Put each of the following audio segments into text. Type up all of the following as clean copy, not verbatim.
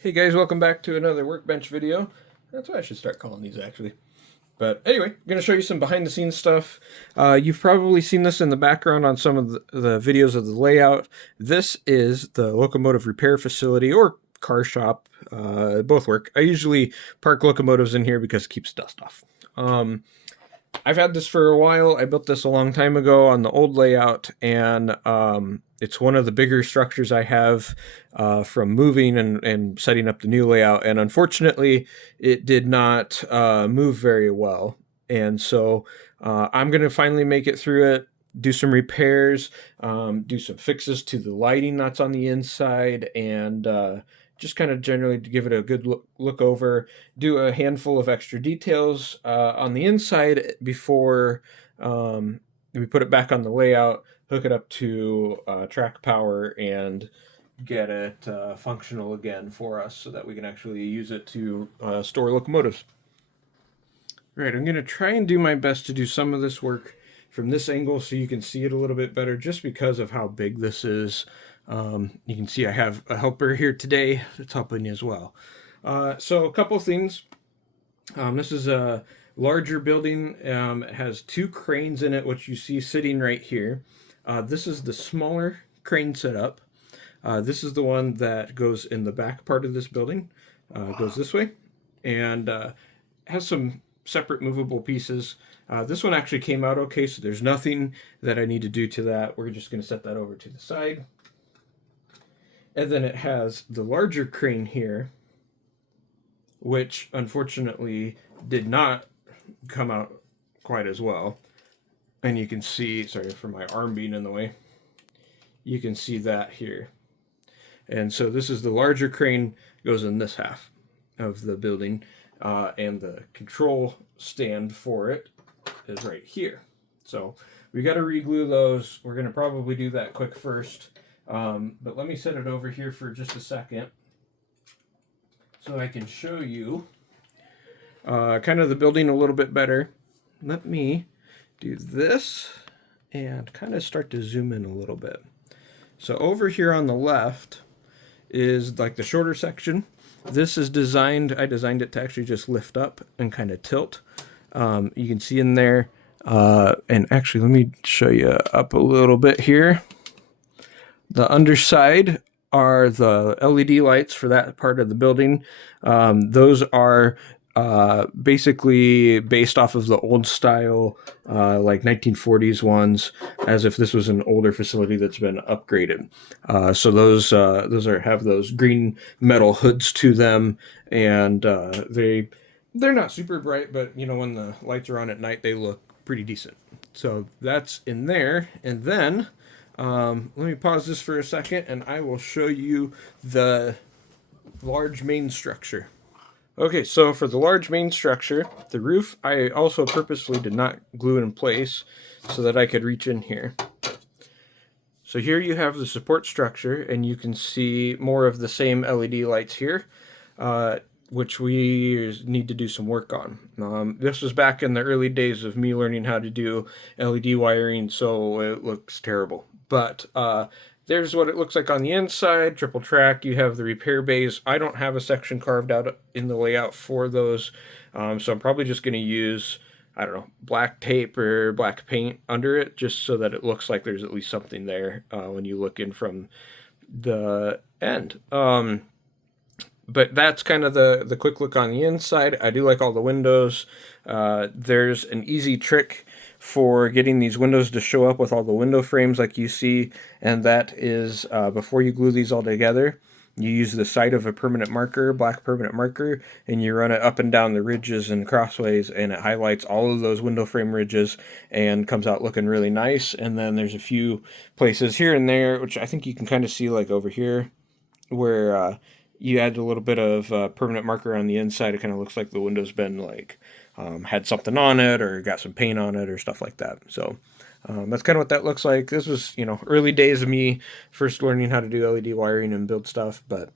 Hey guys, welcome back to another workbench video. That's what I should start calling these actually. But anyway, I'm going to show you some behind the scenes stuff. You've probably seen this in the background on some of the videos of the layout. This is the locomotive repair facility or car shop. Both work. I usually park locomotives in here because it keeps dust off. I've had this for a while. I built this a long time ago on the old layout, and it's one of the bigger structures I have from moving and setting up the new layout. And unfortunately, it did not move very well. And so I'm going to finally make it through it, do some repairs, do some fixes to the lighting that's on the inside, and just kind of generally to give it a good look over, do a handful of extra details on the inside before we put it back on the layout, hook it up to track power, and get it functional again for us so that we can actually use it to store locomotives. Right, I'm going to try and do my best to do some of this work from this angle so you can see it a little bit better just because of how big this is. You can see I have a helper here today that's helping you as well. So a couple things. This is a larger building. It has two cranes in it, which you see sitting right here. This is the smaller crane setup. This is the one that goes in the back part of this building. Goes this way and has some separate movable pieces. This one actually came out okay, so there's nothing that I need to do to that. We're just going to set that over to the side. And then it has the larger crane here, which unfortunately did not come out quite as well. And you can see, sorry for my arm being in the way, you can see that here. And so this is the larger crane, goes in this half of the building, and the control stand for it is right here. So we got to re-glue those. We're going to probably do that quick first. But let me set it over here for just a second so I can show you kind of the building a little bit better. Let me do this and kind of start to zoom in a little bit. So over here on the left is like the shorter section. This is designed, I designed it to actually just lift up and kind of tilt. You can see in there, and actually let me show you up a little bit here. The underside are the LED lights for that part of the building. Those are basically based off of the old style, like 1940s ones, as if this was an older facility that's been upgraded. So those have those green metal hoods to them, and they're not super bright, but you know, when the lights are on at night, they look pretty decent. So that's in there, and then let me pause this for a second, and I will show you the large main structure. Okay, so for the large main structure, the roof, I also purposely did not glue it in place so that I could reach in here. So here you have the support structure, and you can see more of the same LED lights here, which we need to do some work on. This was back in the early days of me learning how to do LED wiring, so it looks terrible. But there's what it looks like on the inside, triple track. You have the repair bays. I don't have a section carved out in the layout for those, so I'm probably just going to use, I don't know, black tape or black paint under it, just so that it looks like there's at least something there when you look in from the end. But that's kind of the quick look on the inside. I do like all the windows. There's an easy trick for getting these windows to show up with all the window frames like you see, and that is before you glue these all together, you use the side of a permanent marker, black permanent marker, and you run it up and down the ridges and crossways, and it highlights all of those window frame ridges and comes out looking really nice. And then there's a few places here and there, which I think you can kind of see, like over here, where you add a little bit of permanent marker on the inside. It kind of looks like the window's been like had something on it or got some paint on it or stuff like that. So that's kind of what that looks like. This was, you know, early days of me first learning how to do LED wiring and build stuff. But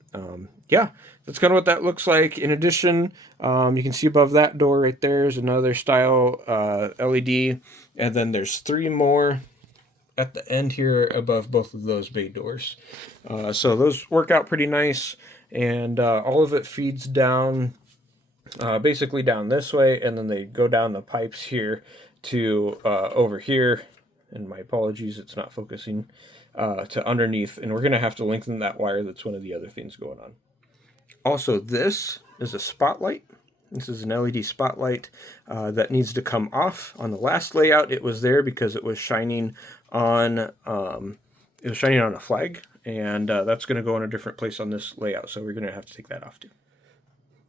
yeah, that's kind of what that looks like. In addition, you can see above that door right there is another style LED. And then there's three more at the end here above both of those bay doors. So those work out pretty nice. and all of it feeds down, basically down this way, and then they go down the pipes here to over here, and my apologies, it's not focusing, to underneath, and we're going to have to lengthen that wire. That's one of the other things going on. Also, this is a spotlight. This is an LED spotlight that needs to come off. On the last layout, it was there because it was shining on a flag, and that's going to go in a different place on this layout, so we're going to have to take that off too.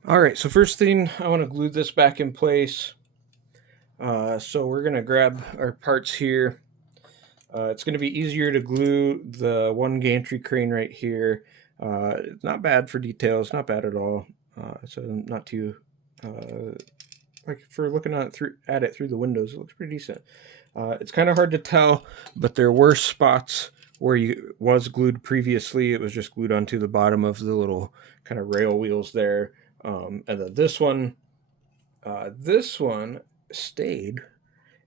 All right, so first thing, I want to glue this back in place. So we're going to grab our parts here. It's going to be easier to glue the one gantry crane right here. It's not bad for details, not bad at all. So not too, like for looking at it through the windows, it looks pretty decent. It's kind of hard to tell, but there were spots where it was glued previously. It was just glued onto the bottom of the little kind of rail wheels there. And then this one stayed.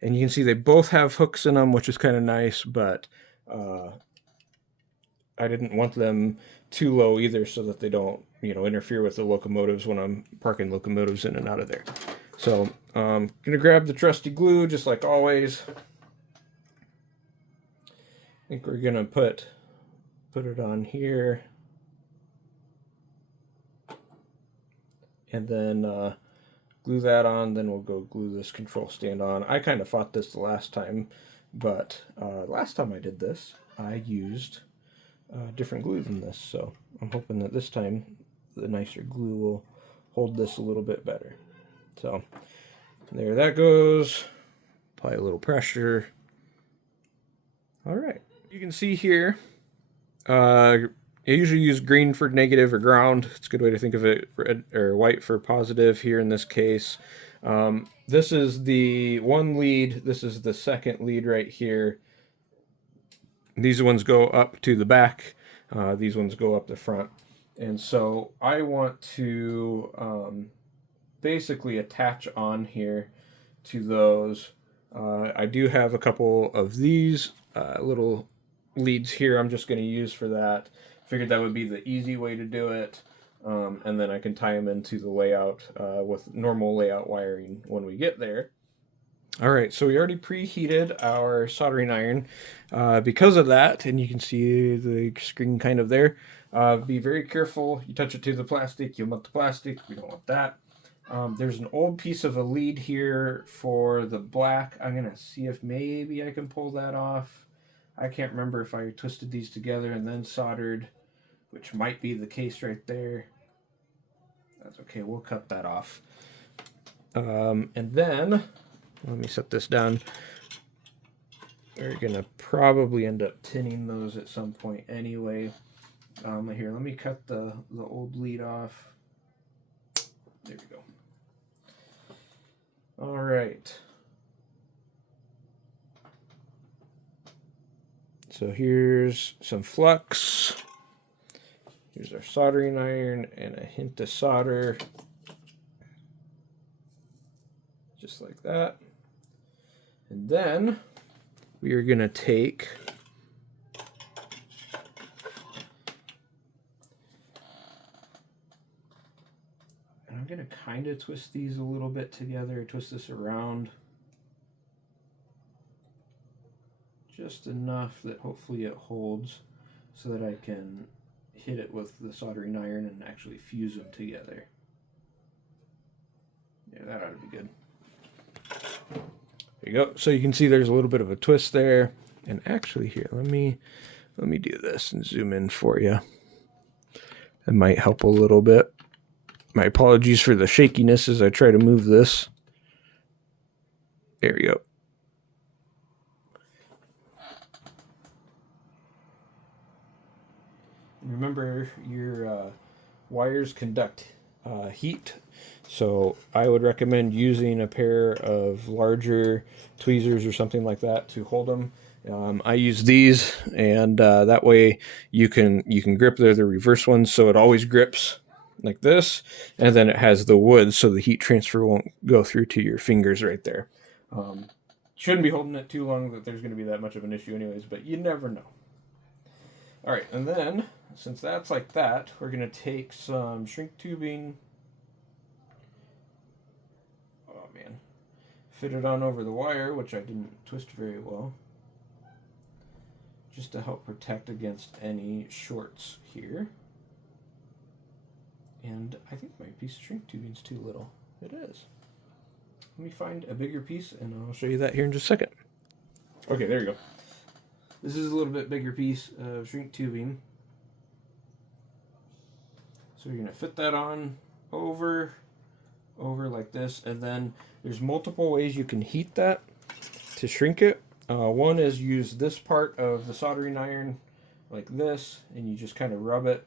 And you can see they both have hooks in them, which is kind of nice, but I didn't want them too low either so that they don't, interfere with the locomotives when I'm parking locomotives in and out of there. So I'm going to grab the trusty glue just like always. I think we're going to put it on here. And then glue that on, then we'll go glue this control stand on. I kind of fought this the last time, but last time I did this, I used different glue than this, so I'm hoping that this time the nicer glue will hold this a little bit better. So there that goes. Apply a little pressure. All right, you can see here, I usually use green for negative or ground. It's a good way to think of it. Red or white for positive here in this case. This is the one lead. This is the second lead right here. These ones go up to the back. These ones go up the front. And so I want to basically attach on here to those. I do have a couple of these little leads here I'm just going to use for that. Figured that would be the easy way to do it. And then I can tie them into the layout with normal layout wiring when we get there. All right, so we already preheated our soldering iron. Because of that, and you can see the screen kind of there, be very careful. You touch it to the plastic, you'll melt the plastic. We don't want that. There's an old piece of a lead here for the black. I'm going to see if maybe I can pull that off. I can't remember if I twisted these together and then soldered, which might be the case right there. That's okay, we'll cut that off. And then, let me set this down. We're gonna probably end up tinning those at some point anyway. Here, let me cut the old lead off. There we go. All right. So here's some flux. Here's our soldering iron and a hint of solder. Just like that. And then we are going to take and I'm going to kind of twist these a little bit together, twist this around just enough that hopefully it holds so that I can hit it with the soldering iron and actually fuse them together. Yeah, that ought to be good. There you go. So you can see there's a little bit of a twist there. And actually here, let me do this and zoom in for you. It might help a little bit. My apologies for the shakiness as I try to move this. There we go. Remember, your wires conduct heat, so I would recommend using a pair of larger tweezers or something like that to hold them. I use these, and that way you can grip the reverse ones, so it always grips like this, and then it has the wood, so the heat transfer won't go through to your fingers right there. Shouldn't be holding it too long that there's going to be that much of an issue anyways, but you never know. All right, and then since that's like that, we're gonna take some shrink tubing. Oh man, fit it on over the wire, which I didn't twist very well, just to help protect against any shorts here. And I think my piece of shrink tubing is too little. It is. Let me find a bigger piece and I'll show you that here in just a second. Okay, there you go. This is a little bit bigger piece of shrink tubing. So you're going to fit that on over like this, and then there's multiple ways you can heat that to shrink it. One is use this part of the soldering iron like this, and you just kind of rub it.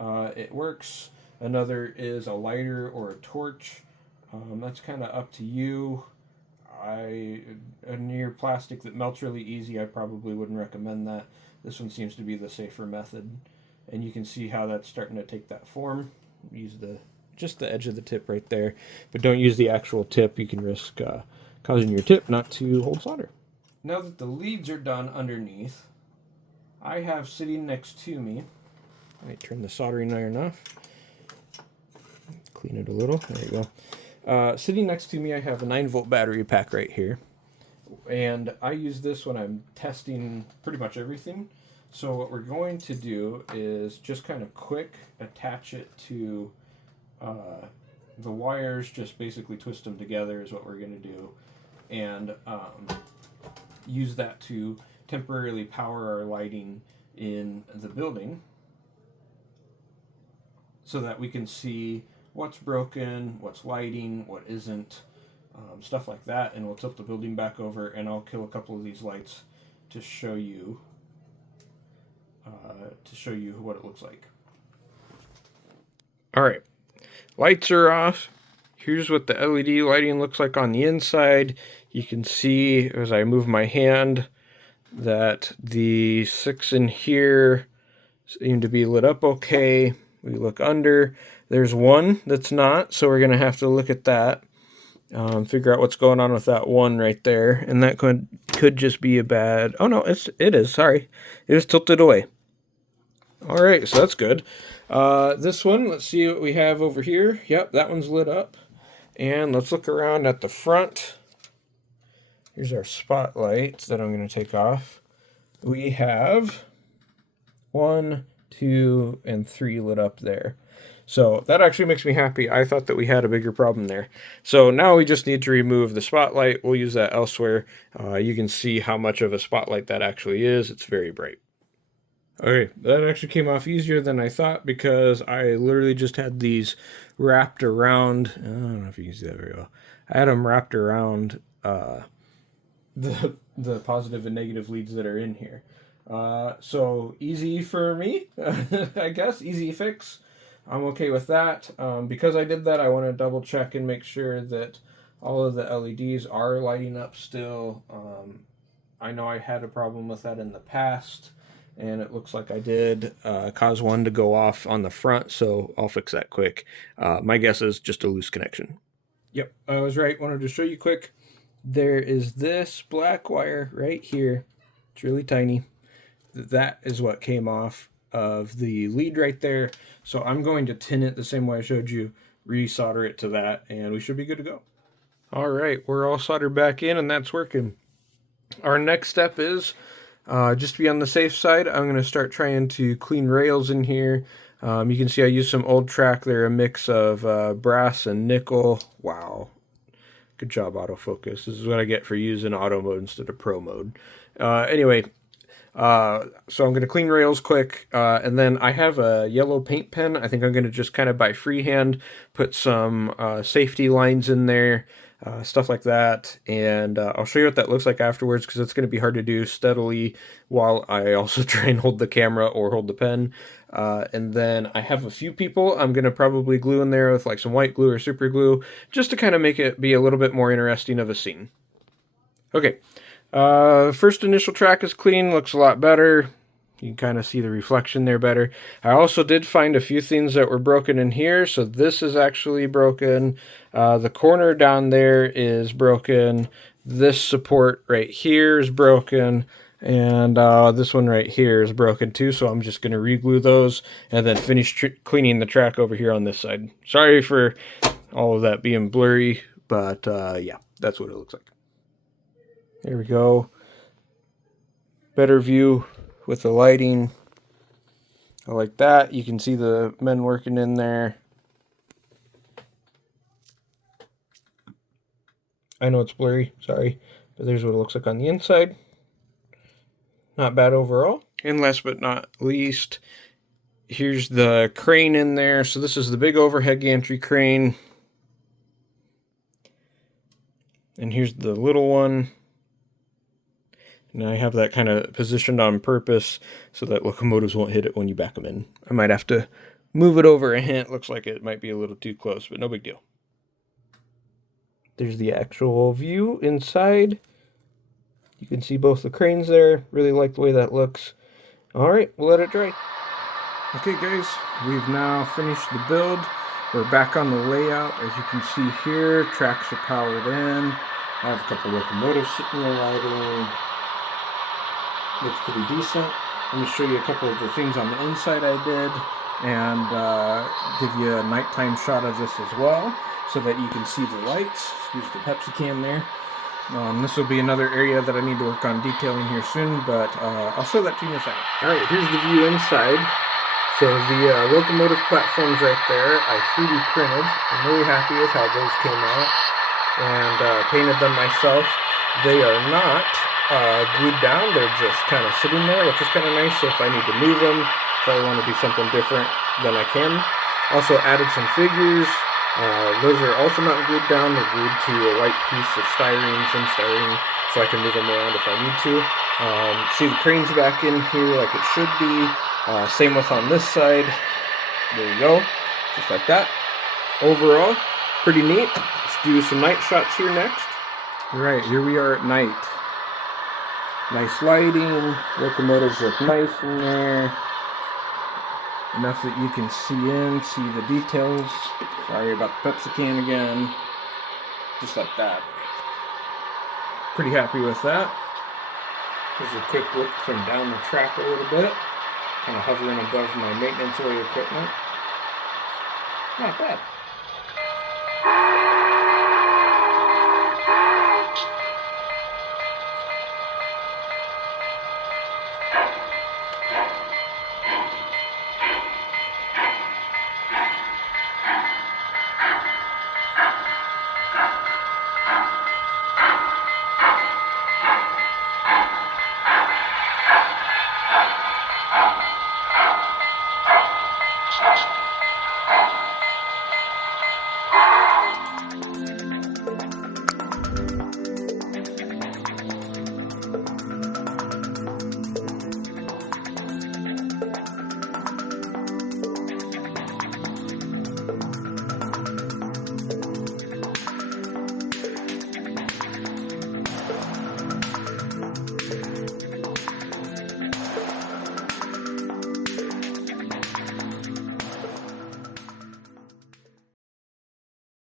It works. Another is a lighter or a torch. That's kind of up to you. A near plastic that melts really easy, I probably wouldn't recommend that. This one seems to be the safer method. And you can see how that's starting to take that form. Use just the edge of the tip right there, but don't use the actual tip. You can risk causing your tip not to hold solder. Now that the leads are done underneath, I have sitting next to me, let me turn the soldering iron off, clean it a little, there you go. Sitting next to me I have a 9-volt battery pack right here, and I use this when I'm testing pretty much everything. So what we're going to do is just kind of quick attach it to the wires, just basically twist them together is what we're going to do, and use that to temporarily power our lighting in the building so that we can see what's broken, what's lighting, what isn't, stuff like that. And we'll tilt the building back over and I'll kill a couple of these lights to show you what it looks like. All right, lights are off. Here's what the LED lighting looks like on the inside. You can see as I move my hand that the 6 in here seem to be lit up okay. We look under. There's one that's not, so we're going to have to look at that. Figure out what's going on with that one right there. And that could just be a bad... Oh, no, it is. Sorry. It was tilted away. All right, so that's good. This one, let's see what we have over here. Yep, that one's lit up. And let's look around at the front. Here's our spotlights that I'm going to take off. We have 1, 2, and 3 lit up there. So that actually makes me happy. I thought that we had a bigger problem there. So now we just need to remove the spotlight. We'll use that elsewhere. You can see how much of a spotlight that actually is. It's very bright. Okay, that actually came off easier than I thought because I literally just had these wrapped around. I don't know if you can see that very well. I had them wrapped around the positive and negative leads that are in here. So easy for me, I guess. Easy fix. I'm okay with that. Because I did that, I want to double check and make sure that all of the LEDs are lighting up still. I know I had a problem with that in the past, and it looks like I did cause one to go off on the front, so I'll fix that quick. My guess is just a loose connection. Yep, I was right. Wanted to show you quick. There is this black wire right here. It's really tiny. That is what came off of the lead right there. So I'm going to tin it the same way I showed you, resolder it to that, and we should be good to go. All right, we're all soldered back in, and that's working. Our next step is, just to be on the safe side, I'm going to start trying to clean rails in here. You can see I used some old track there, a mix of brass and nickel. Wow. Good job, autofocus. This is what I get for using auto mode instead of pro mode. Anyway, so I'm going to clean rails quick, and then I have a yellow paint pen. I think I'm going to just kind of by freehand put some safety lines in there, stuff like that, and I'll show you what that looks like afterwards because it's going to be hard to do steadily while I also try and hold the camera or hold the pen. And then I have a few people I'm going to probably glue in there with like some white glue or super glue just to kind of make it be a little bit more interesting of a scene. Okay. First initial track is clean, looks a lot better. You can kind of see the reflection there better. I also did find a few things that were broken in here. So this is actually broken. The corner down there is broken. This support right here is broken. And this one right here is broken too, so I'm just going to re-glue those and then finish cleaning the track over here on this side. Sorry for all of that being blurry, but yeah, that's what it looks like. There we go. Better view with the lighting. I like that. You can see the men working in there. I know it's blurry, sorry, but there's what it looks like on the inside. Not bad overall. And last but not least, here's the crane in there. So this is the big overhead gantry crane. And here's the little one. And I have that kind of positioned on purpose so that locomotives won't hit it when you back them in. I might have to move it over a hint. Looks like it might be a little too close, but no big deal. There's the actual view inside. You can see both the cranes there. Really like the way that looks. All right, we'll let it dry. Okay guys, we've now finished the build. We're back on the layout. As you can see here, tracks are powered in. I have a couple locomotives sitting there idling. Looks pretty decent. Let me show you a couple of the things on the inside I did and give you a nighttime shot of this as well so that you can see the lights. Excuse the Pepsi can there. This will be another area that I need to work on detailing here soon, but I'll show that to you in a second. Alright, here's the view inside. So the locomotive platforms right there, I 3D printed. I'm really happy with how those came out and painted them myself. They are not glued down, they're just kind of sitting there, which is kind of nice, so if I need to move them, if I want to do something different, then I can. Also added some figures. Those are also not glued down, they're glued to a white piece of styrene, thin styrene, so I can move them around if I need to. See the cranes back in here like it should be. Same with on this side. There you go, just like that. Overall, pretty neat. Let's do some night shots here next. Alright, here we are at night. Nice lighting, locomotives look nice in there. Enough that you can see the details. Sorry about the Pepsi can again. Just like that. Pretty happy with that. Here's a quick look from down the track a little bit. Kind of hovering above my maintenance oil equipment. Not bad.